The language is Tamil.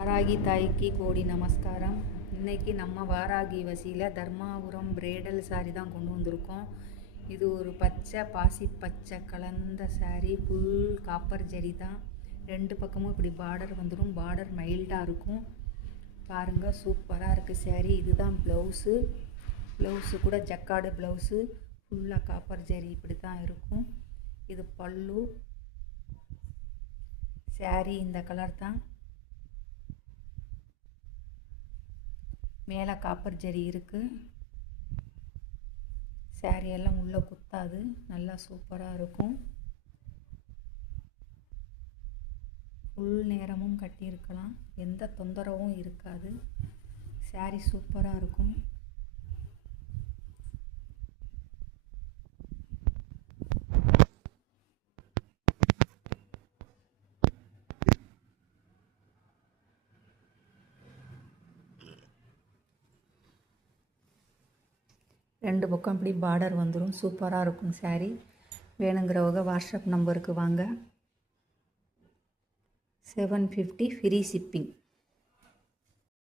வாராகி தாய்க்கு கோடி நமஸ்காரம். இன்றைக்கி நம்ம வாராகி வசியில் தர்மாபுரம் பிரைடல் சாரீ தான் கொண்டு வந்திருக்கோம். இது ஒரு பச்சை பாசி பச்சை கலந்த சாரீ. ஃபுல் காப்பர் ஜரி தான். ரெண்டு பக்கமும் இப்படி பார்டர் வந்துடும். பார்டர் மைல்டாக இருக்கும். பாருங்கள், சூப்பராக இருக்குது சாரீ. இதுதான் ப்ளவுஸு. ப்ளவுஸு கூட ஜக்காடு ப்ளவுஸு. ஃபுல்லாக காப்பர் ஜரி இப்படி தான் இருக்கும். இது பல்லு. சாரீ இந்த கலர் தான். மேலே காப்பர் ஜரி இருக்குது. சாரீ எல்லாம் உள்ளே குத்தாது. நல்லா சூப்பராக இருக்கும். ஃபுல் நேரமும் கட்டியிருக்கலாம். எந்த தொந்தரவும் இருக்காது. சாரீ சூப்பராக இருக்கும். ரெண்டு பக்கம் இப்படி பார்டர் வந்துடும். சூப்பராக இருக்கும் சாரீ. வேணுங்கிறவங்க வாட்ஸ்அப் நம்பருக்கு வாங்க. 750 ஃப்ரீ ஷிப்பிங்.